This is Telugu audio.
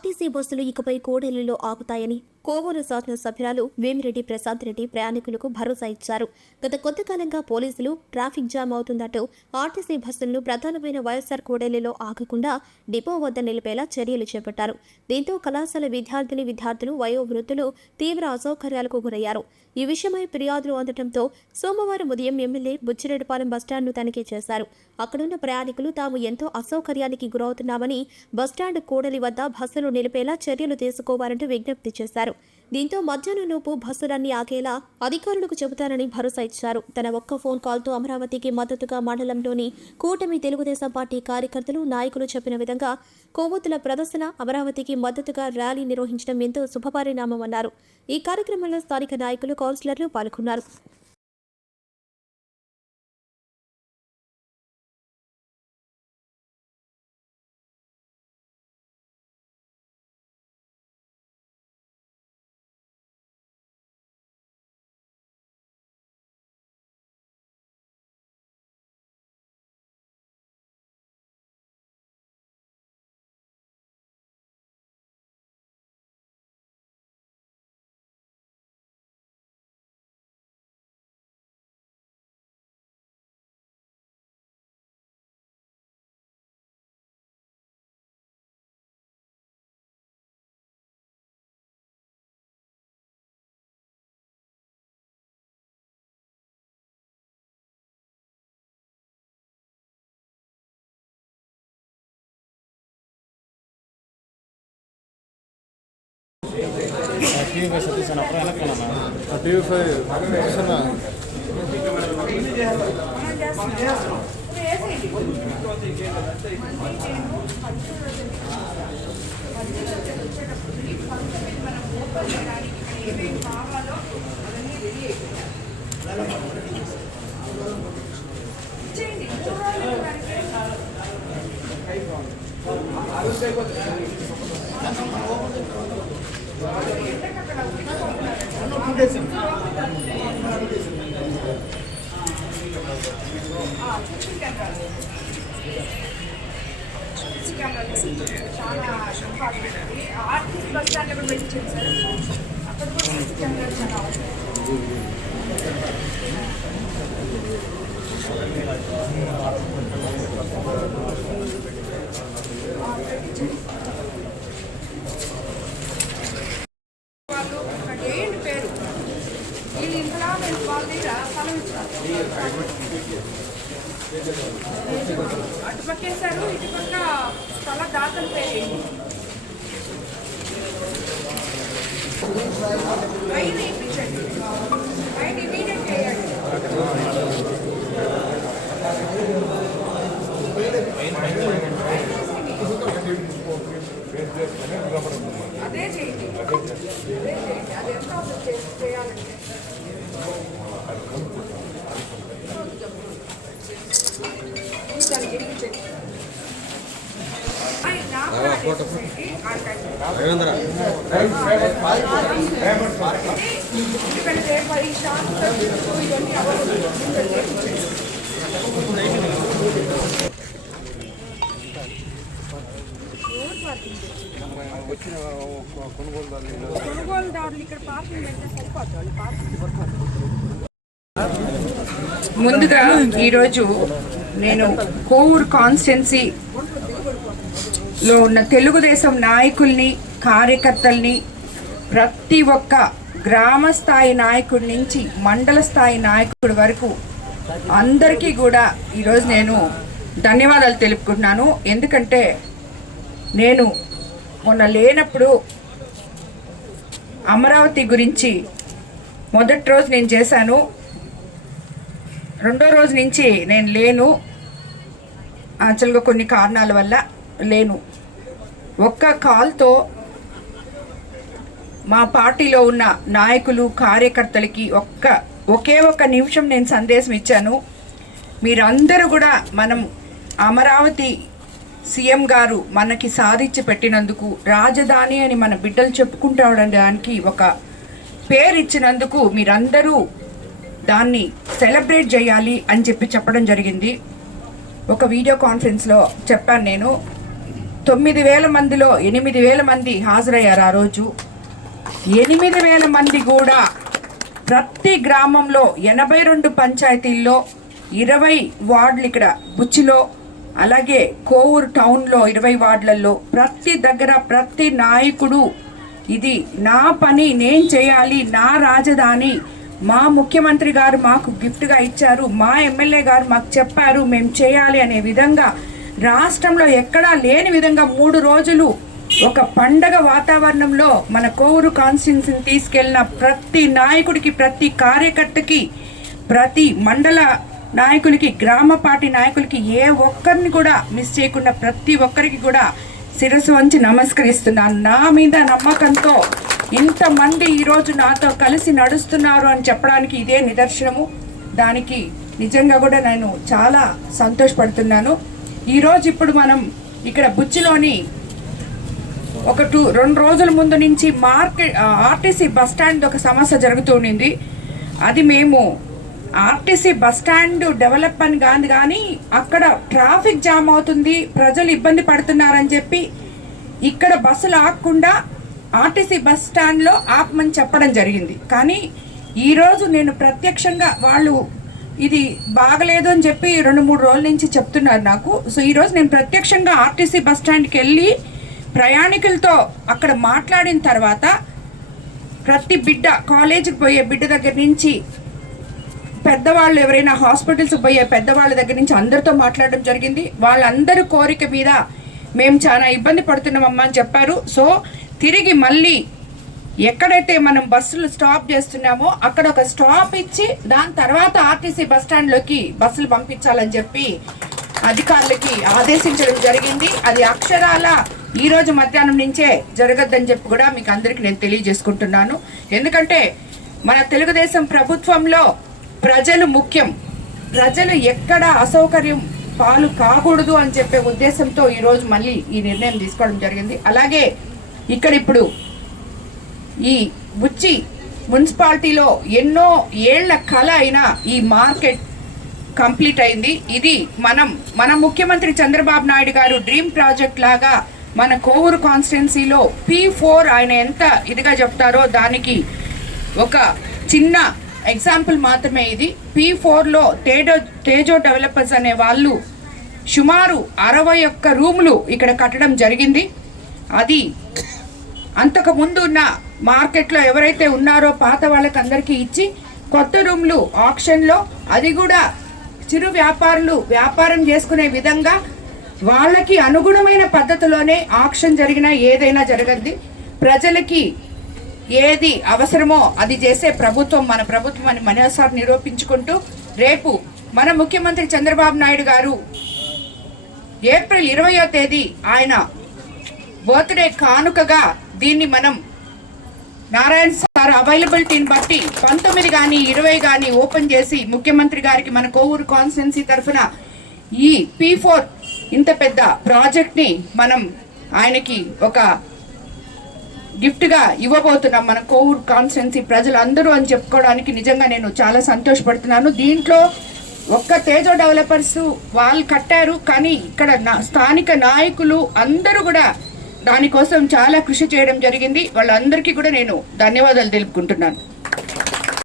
ఆర్టీసీ బస్సులు ఇకపై కోడెలలో ఆగుతాయని కోవూరు శాసన సభ్యురాలు వేమిరెడ్డి ప్రసాద్ రెడ్డి ప్రయాణికులకు భరోసా ఇచ్చారు. గత కొంతకాలంగా పోలీసులు ట్రాఫిక్ జామ్ అవుతుందంటూ ఆర్టీసీ బస్సులను ప్రధానమైన వైఎస్ఆర్ కోడెలలో ఆగకుండా డిపో వద్ద నిలిపేలా చర్యలు చేపట్టారు. దీంతో కళాశాల విద్యార్థులు వయోవృద్ధులు తీవ్ర అసౌకర్యాలకు గురయ్యారు. ఈ విషయమై ఫిర్యాదులు అందడంతో సోమవారం ఉదయం ఎమ్మెల్యే బుచ్చిరెడ్డిపాలెం బస్టాండ్ను తనిఖీ చేశారు. అక్కడున్న ప్రయాణికులు తాము ఎంతో అసౌకర్యానికి గురవుతున్నామని బస్టాండ్ కూడలి వద్ద బస్సులు నిలిపేలా చర్యలు తీసుకోవాలంటూ విజ్ఞప్తి చేశారు. దీంతో మధ్యాహ్నంలోపు బస్సులన్నీ ఆగేలా అధికారులకు చెబుతారని భరోసా ఇచ్చారు. తన ఒక్క ఫోన్ కాల్తో అమరావతికి మద్దతుగా మండలంలోని కూటమి తెలుగుదేశం పార్టీ కార్యకర్తలు నాయకులు చెప్పిన విధంగా కొవ్వొత్తుల ప్రదర్శన, అమరావతికి మద్దతుగా ర్యాలీ నిర్వహించడం ఎంతో శుభపరిణామమన్నారు. ఈ కార్యక్రమంలో స్థానిక నాయకులు, కౌన్సిలర్లు పాల్గొన్నారు. చాలా ఆర్టీసీ బస్ స్టాండ్ కూడా పెట్టించారు సార్. అక్కడ కూడా కెమెరా చాలా అవసరం. వాళ్ళు ఏంటి పేరు వీళ్ళు ఇంట్లో నేను వాళ్ళ దగ్గర స్థలం ఇచ్చారు. అటుపక్కేశారు, ఇటుపక్క స్థల దాతల పేరు పైన ఇప్పించండి, పైన ఇమీడియట్ చేయండి. అదే చేయండి, అది ఎంత చేయాలంటే కొనుగోలుదారులు ఇక్కడ పార్కింగ్ పెట్టినా సరిపోతుంది. ముందుగా ఈరోజు నేను కోవూరు కాన్స్టిట్యున్సీలో ఉన్న తెలుగుదేశం నాయకుల్ని, కార్యకర్తల్ని, ప్రతి ఒక్క గ్రామ స్థాయి నాయకుడి నుంచి మండల స్థాయి నాయకుడి వరకు అందరికీ కూడా ఈరోజు నేను ధన్యవాదాలు తెలుపుకుంటున్నాను. ఎందుకంటే నేను మొన్న లేనప్పుడు అమరావతి గురించి మొదటి రోజు నేను చేశాను, రెండో రోజు నుంచి నేను లేను. యాక్చువల్గా కొన్ని కారణాల వల్ల లేను. ఒక్క కాల్తో మా పార్టీలో ఉన్న నాయకులు, కార్యకర్తలకి ఒకే ఒక్క నిమిషం నేను సందేశం ఇచ్చాను. మీరందరూ కూడా మనం అమరావతి సీఎం గారు మనకి సాధించి పెట్టినందుకు, రాజధాని అని మన బిడ్డలు చెప్పుకుంటాడానికి ఒక పేరు ఇచ్చినందుకు మీరందరూ దాన్ని సెలబ్రేట్ చేయాలి అని చెప్పడం జరిగింది. ఒక వీడియో కాన్ఫరెన్స్లో చెప్పాను నేను. 9,000 మందిలో 8,000 మంది హాజరయ్యారు ఆ రోజు. 8,000 మంది కూడా ప్రతి గ్రామంలో 82 పంచాయతీల్లో 20 వార్డులు, ఇక్కడ బుచ్చిలో అలాగే కోవూరు టౌన్లో 20 వార్డులలో ప్రతి దగ్గర ప్రతి నాయకుడు ఇది నా పని, నేను చేయాలి, నా రాజధాని, మా ముఖ్యమంత్రి గారు మాకు గిఫ్ట్గా ఇచ్చారు, మా ఎమ్మెల్యే గారు మాకు చెప్పారు, మేము చేయాలి అనే విధంగా రాష్ట్రంలో ఎక్కడా లేని విధంగా 3 రోజులు ఒక పండగ వాతావరణంలో మన కోవూరు కాన్స్టిట్యున్సీని తీసుకెళ్లిన ప్రతి నాయకుడికి, ప్రతి కార్యకర్తకి, ప్రతి మండల నాయకులకి, గ్రామ పార్టీ నాయకులకి ఏ ఒక్కరిని కూడా మిస్ చేయకుండా ప్రతి ఒక్కరికి కూడా శిరస్సు వంచి నమస్కరిస్తున్నాను. నా మీద నమ్మకంతో ఇంతమంది ఈరోజు నాతో కలిసి నడుస్తున్నారు అని చెప్పడానికి ఇదే నిదర్శనము. దానికి నిజంగా కూడా నేను చాలా సంతోషపడుతున్నాను. ఈరోజు ఇప్పుడు మనం ఇక్కడ బుచ్చిలోని ఒక 2 రోజుల ముందు నుంచి ఆర్టీసీ బస్టాండ్ ఒక సమస్య జరుగుతూ ఉండింది. అది మేము ఆర్టీసీ బస్టాండ్ డెవలప్ అని కాదు, కానీ అక్కడ ట్రాఫిక్ జామ్ అవుతుంది, ప్రజలు ఇబ్బంది పడుతున్నారని చెప్పి ఇక్కడ బస్సులు ఆగకుండా ఆర్టీసీ బస్ స్టాండ్లో ఆపమని చెప్పడం జరిగింది. కానీ ఈరోజు నేను ప్రత్యక్షంగా వాళ్ళు ఇది బాగలేదు అని చెప్పి 2-3 రోజుల నుంచి చెప్తున్నారు నాకు. సో ఈరోజు నేను ప్రత్యక్షంగా ఆర్టీసీ బస్ స్టాండ్కి వెళ్ళి ప్రయాణికులతో అక్కడ మాట్లాడిన తర్వాత ప్రతి బిడ్డ, కాలేజీకి పోయే బిడ్డ దగ్గర నుంచి పెద్దవాళ్ళు, ఎవరైనా హాస్పిటల్స్కి పోయే పెద్దవాళ్ళ దగ్గర నుంచి అందరితో మాట్లాడడం జరిగింది. వాళ్ళందరి కోరిక మీద మేము చాలా ఇబ్బంది పడుతున్నామమ్మా అని చెప్పారు. సో తిరిగి మళ్ళీ ఎక్కడైతే మనం బస్సులు స్టాప్ చేస్తున్నామో అక్కడ ఒక స్టాప్ ఇచ్చి దాని తర్వాత ఆర్టీసీ బస్ స్టాండ్లోకి బస్సులు పంపించాలని చెప్పి అధికారులకి ఆదేశించడం జరిగింది. అది అక్షరాల ఈరోజు మధ్యాహ్నం నుంచే జరగద్దని చెప్పి కూడా మీకు అందరికీ నేను తెలియజేసుకుంటున్నాను. ఎందుకంటే మన తెలుగుదేశం ప్రభుత్వంలో ప్రజలు ముఖ్యం, ప్రజలు ఎక్కడ అసౌకర్యం పాలు కాకూడదు అని చెప్పే ఉద్దేశంతో ఈరోజు మళ్ళీ ఈ నిర్ణయం తీసుకోవడం జరిగింది. అలాగే ఇక్కడ ఇప్పుడు ఈ బుచ్చి మున్సిపాలిటీలో ఎన్నో ఏళ్ల కళ అయిన ఈ మార్కెట్ కంప్లీట్ అయింది. ఇది మన ముఖ్యమంత్రి చంద్రబాబు నాయుడు గారు డ్రీమ్ ప్రాజెక్ట్ లాగా మన కోవూరు కాన్స్టిట్యున్సీలో P4 ఆయన ఎంత ఇదిగా చెప్తారో దానికి ఒక చిన్న ఎగ్జాంపుల్ మాత్రమే ఇది. P4లో తేజో డెవలపర్స్ అనే వాళ్ళు సుమారు 61 రూములు ఇక్కడ కట్టడం జరిగింది. అది అంతకు ముందు ఉన్న మార్కెట్లో ఎవరైతే ఉన్నారో పాత వాళ్ళకి అందరికీ ఇచ్చి కొత్త రూమ్లు ఆక్షన్లో, అది కూడా చిరు వ్యాపారులు వ్యాపారం చేసుకునే విధంగా వాళ్ళకి అనుగుణమైన పద్ధతిలోనే ఆక్షన్ జరిగినా ఏదైనా జరగద్ది. ప్రజలకి ఏది అవసరమో అది చేసే ప్రభుత్వం మన ప్రభుత్వం అని మరోసారి నిరూపించుకుంటూ రేపు మన ముఖ్యమంత్రి చంద్రబాబు నాయుడు గారు ఏప్రిల్ 20వ తేదీ ఆయన బర్త్డే కానుకగా దీన్ని మనం నారాయణ సార్ అవైలబిలిటీని బట్టి 19 కానీ 20 కానీ ఓపెన్ చేసి ముఖ్యమంత్రి గారికి మన కోవూరు కాన్స్టిట్యున్సీ తరఫున ఈ P4 ఇంత పెద్ద ప్రాజెక్ట్ని మనం ఆయనకి ఒక గిఫ్ట్గా ఇవ్వబోతున్నాం మన కోవూరు కాన్స్టిట్యున్సీ ప్రజలందరూ అని చెప్పుకోవడానికి నిజంగా నేను చాలా సంతోషపడుతున్నాను. దీంట్లో ఒక్క తేజో డెవలపర్స్ వాళ్ళు కట్టారు, కానీ ఇక్కడ స్థానిక నాయకులు అందరూ కూడా దానికోసం చాలా కృషి చేయడం జరిగింది. వాళ్ళందరికీ కూడా నేను ధన్యవాదాలు తెలుపుకుంటున్నాను.